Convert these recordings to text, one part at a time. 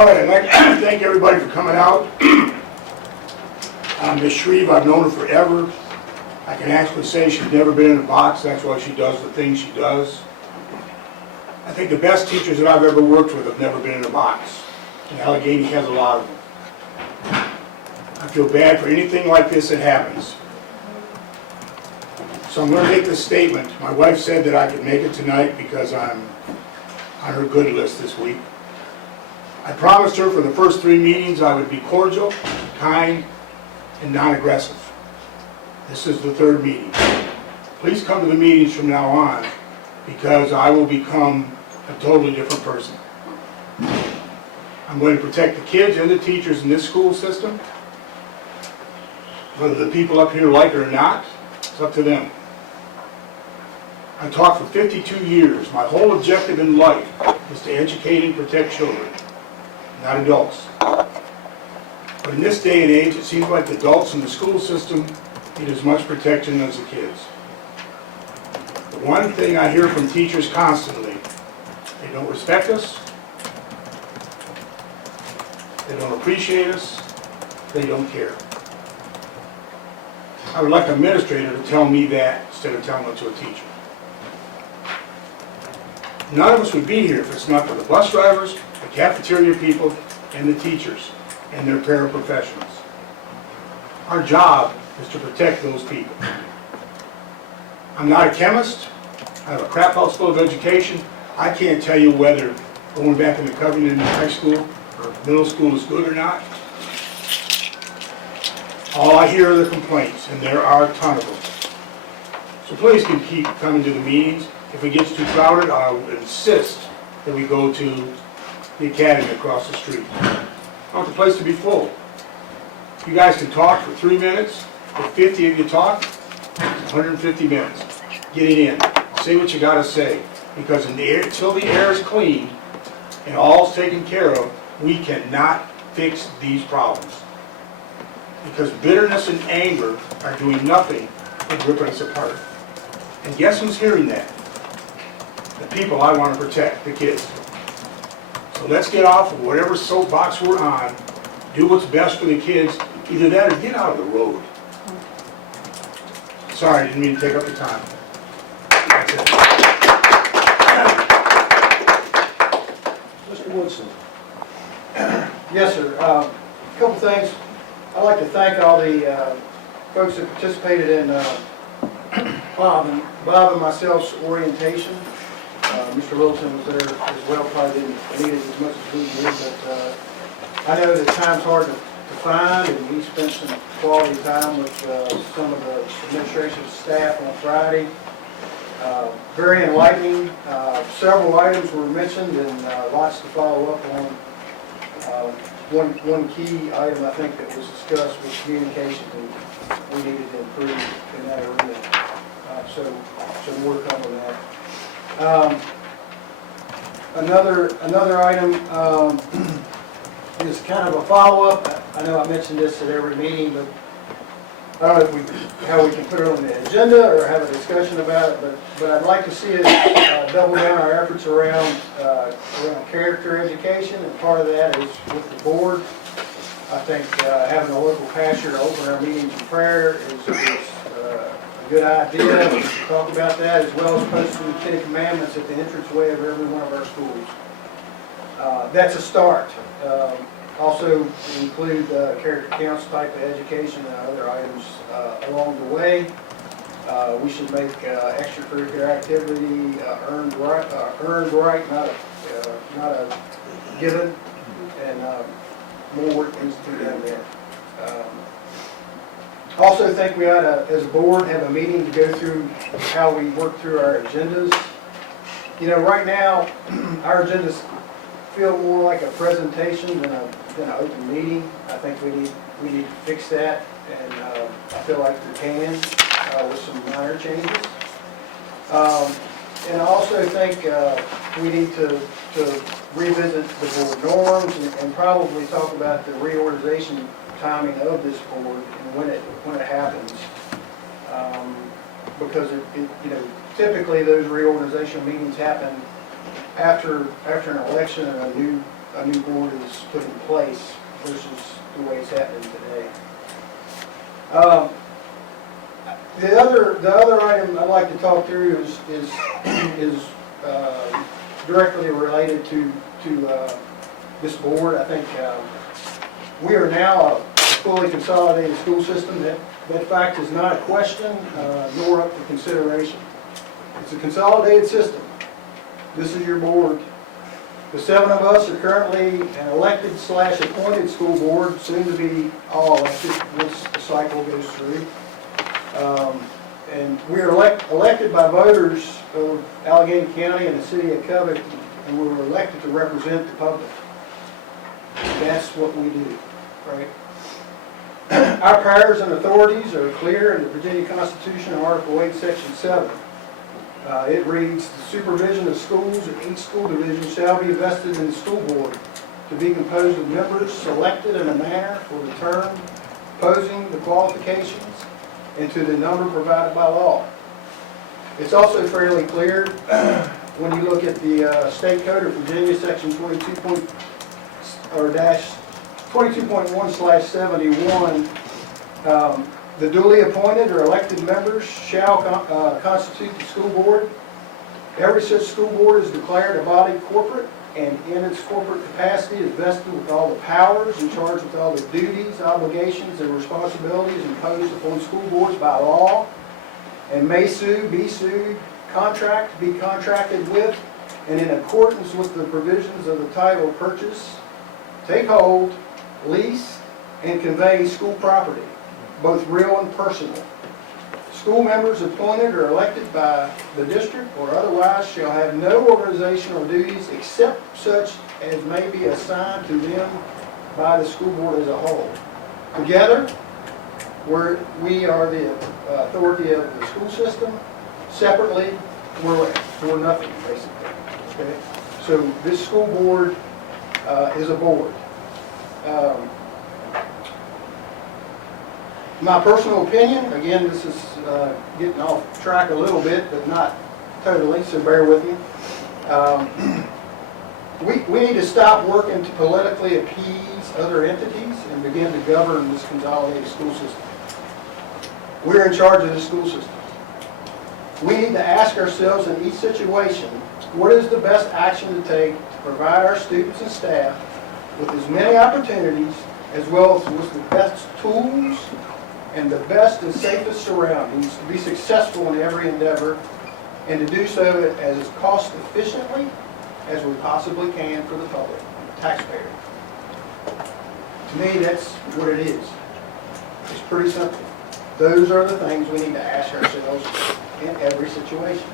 All right, I'd like to thank everybody for coming out. Ms. Shreve, I've known her forever. I can actually say she's never been in a box. That's why she does the things she does. I think the best teachers that I've ever worked with have never been in a box. And Alleghany has a lot of them. I feel bad for anything like this that happens. So I'm going to make this statement. My wife said that I could make it tonight because I'm on her good list this week. I promised her for the first 3 meetings I would be cordial, kind, and non-aggressive. This is the 3rd meeting. Please come to the meetings from now on because I will become a totally different person. I'm going to protect the kids and the teachers in this school system. Whether the people up here like it or not, it's up to them. I taught for 52 years. My whole objective in life is to educate and protect children, not adults. But in this day and age, it seems like the adults in the school system need as much protection as the kids. The one thing I hear from teachers constantly, they don't respect us, they don't appreciate us, they don't care. I would like an administrator to tell me that instead of telling it to a teacher. None of us would be here if it's not for the bus drivers, the cafeteria people, and the teachers and their paraprofessionals. Our job is to protect those people. I'm not a chemist. I have a crap house full of education. I can't tell you whether going back into Covington high school or middle school is good or not. All I hear are the complaints, and there are a ton of them. So please can keep coming to the meetings. If it gets too crowded, I'll insist that we go to the academy across the street. I want the place to be full. You guys can talk for 3 minutes. If 50 of you talk, 150 minutes. Get it in. Say what you got to say. Because until the air is clean and all's taken care of, we cannot fix these problems. Because bitterness and anger are doing nothing but ripping us apart. And guess who's hearing that? The people I want to protect, the kids. So let's get off of whatever soapbox we're on, do what's best for the kids, either that or get out of the road. Sorry, I didn't mean to take up your time. That's it. Mr. Woodson. Yes, sir. A couple things. I'd like to thank all the folks that participated in Bob and myself's orientation. Mr. Wilson was there as well, probably didn't need it as much as we did, but I know that time's hard to find, and he spent some quality time with some of the administration staff on Friday. Very enlightening. Several items were mentioned and lots to follow up on. One key item I think that was discussed was communication, and we needed to improve in that arena. So more to come on that. Another item is kind of a follow-up. I know I mentioned this at every meeting, but I don't know how we can put it on the agenda or have a discussion about it, but I'd like to see us double down our efforts around character education, and part of that is with the board. I think having a local pastor to open our meetings in prayer is a good idea. We should talk about that, as well as posting the 10 Commandments at the entranceway of every one of our schools. That's a start. Also include character counts type of education and other items along the way. We should make extracurricular activity earned right, not a given, and more work needs to be done there. Also think we ought to, as a board, have a meeting to go through how we work through our agendas. You know, right now, our agendas feel more like a presentation than an open meeting. I think we need to fix that, and I feel like we can with some minor changes. And I also think we need to revisit the board norms and probably talk about the reorganization timing of this board and when it happens, because typically those reorganization meetings happen after an election and a new a new board is put in place versus the way it's happening today. The other item I'd like to talk through is directly related to this board. I think we are now a fully consolidated school system. That fact is not a question, nor up for consideration. It's a consolidated system. This is your board. The 7 of us are currently an elected/appointed school board, soon to be all elected once the cycle goes through. And we are elected by voters of Alleghany County and the city of Covington, and we were elected to represent the public. That's what we do, right? Our powers and authorities are clear in the Virginia Constitution, Article 8, Section 7. It reads, "The supervision of schools in each school division shall be vested in the school board, to be composed of members selected in a manner for the term, posing the qualifications, and to the number provided by law." It's also fairly clear when you look at the State Code of Virginia, Section 22.1/71. The duly appointed or elected members shall constitute the school board. Every such school board is declared a body corporate, and in its corporate capacity is vested with all the powers and charged with all the duties, obligations, and responsibilities imposed upon school boards by law, and may sue, be sued, contract, be contracted with, and in accordance with the provisions of the title purchase, take hold, lease, and convey school property, both real and personal. School members appointed or elected by the district or otherwise shall have no organizational duties except such as may be assigned to them by the school board as a whole. Together, we are the authority of the school system. Separately, we're nothing, basically. Okay? So this school board is a board. My personal opinion, again, this is getting off track a little bit, but not totally, so bear with me. We need to stop working to politically appease other entities and begin to govern this consolidated school system. We're in charge of the school system. We need to ask ourselves in each situation, what is the best action to take to provide our students and staff with as many opportunities as well as with the best tools and the best and safest surroundings to be successful in every endeavor, and to do so as cost efficiently as we possibly can for the public, taxpayer. To me, that's what it is. It's pretty simple. Those are the things we need to ask ourselves in every situation.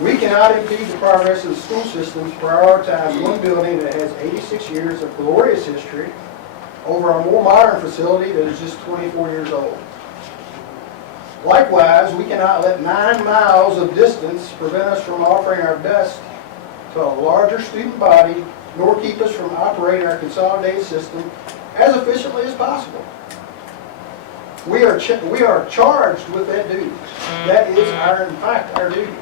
We cannot impede the progress of the school system to prioritize one building that has 86 years of glorious history over a more modern facility that is just 24 years old. Likewise, we cannot let 9 miles of distance prevent us from offering our best to a larger student body, nor keep us from operating our consolidated system as efficiently as possible. We are charged with that duty. That is, in fact, our duty.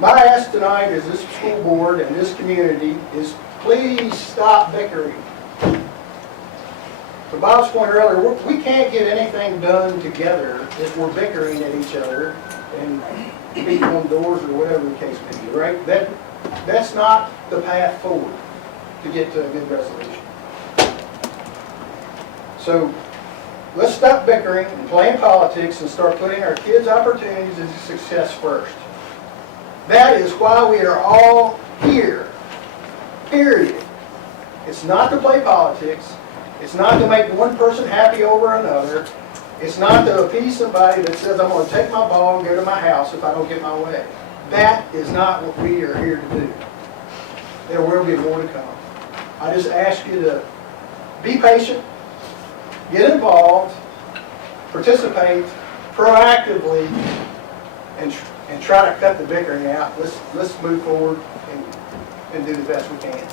My ask tonight is this school board and this community is please stop bickering. To Bob's point earlier, we can't get anything done together if we're bickering at each other and beating on doors or whatever the case may be, right? That's not the path forward to get to a good resolution. So let's stop bickering and playing politics and start putting our kids' opportunities of success first. That is why we are all here, period. It's not to play politics. It's not to make one person happy over another. It's not to appease somebody that says, I'm going to take my ball and go to my house if I don't get my way. That is not what we are here to do. There will be more to come. I just ask you to be patient, get involved, participate proactively, and try to cut the bickering out. Let's move forward and do the best we can.